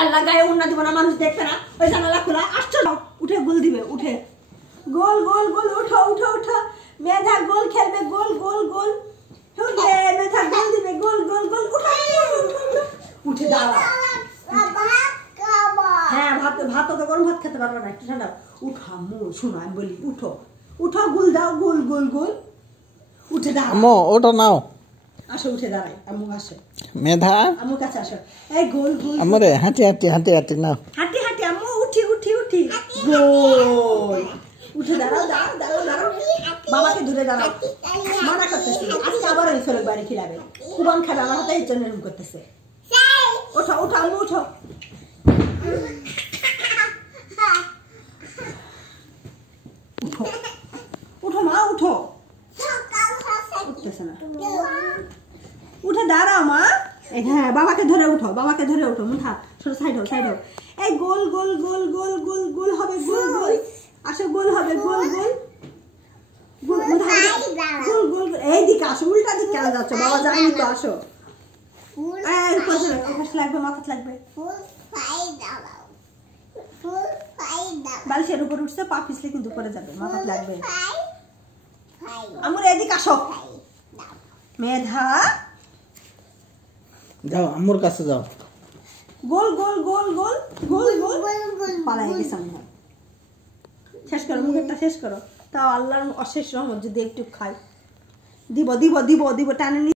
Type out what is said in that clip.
আল্লাহ গায়ে উন্না দিব না, মানুষ দেখবে না। ওই জানালা খোলা, আসছো না, উঠে গোল দিবে, উঠে গোল গোল গোল, উঠো উঠো উঠো। মেধা গোল খেলবে, গোল গোল গোল। মেধা গোল দিবে, গোল গোল গোল। উঠো উঠে দাঁড়াও। হ্যাঁ, ভাত তো গরম ভাত খেতে পারবে না, একটু ঠান্ডা। উঠো আম্মু, শোনো আমি বলি, উঠো উঠো, গোল দাও, গোল গোল গোল। উঠে দাঁড়াও আম্মু, ওটা নাও। আসো, উঠে দাঁড়াই, আম্মু আসো। মেধা, আম্মুর কাছে আসো। এই গোল গোল। আম্মু রে, হাঁটি হাঁটি হাঁটি হাঁটি নাও। হাঁটি হাঁটি আম্মু, উঠি উঠি উঠি, গোল। উঠে দাঁড়াও দাঁড়াও দাঁড়াও দাঁড়াও। বাবাকে দূরে দাঁড়াও, মানা করতেছে। আজকে আবার ওই ছোট বাড়ি খিলাবে, কুবান খাবে আমার হাতে, এই জন্য এরকম করতেছে। ওঠো ওঠো আম্মু, উঠো। উঠো উঠো মা, উঠো। উঠতেছে না, উঠে দাঁড়াও মা। হ্যাঁ, বাবাকে ধরে উঠো, বাবাকে ধরে উঠো। মুঠা ছোট, সাইড হও সাইড হও। এই গোল গোল গোল গোল গোল গোল হবে, গোল গোল। আসো, গোল হবে, গোল গোল গোল গোল গোল। এই দিকে আসো, উল্টা দিকে কেন যাচ্ছ? বাবা যায়নি তো, আসো। লাগবে, মাথা লাগবে। বালিশের উপর উঠছে, পা পিছলে কিন্তু পড়ে যাবে, মাথা লাগবে। আমুর এদিকে আসো। মেধা, যাও আম্মুর কাছে যাও। গোল গোল গোল গোল গোল গোল। পালাই গেছে আমি। শেষ করো, মুখেরটা শেষ করো। তাও আল্লাহর অশেষ রহমত, যদি একটু খাই। দিব দিব দিব দিব, টানে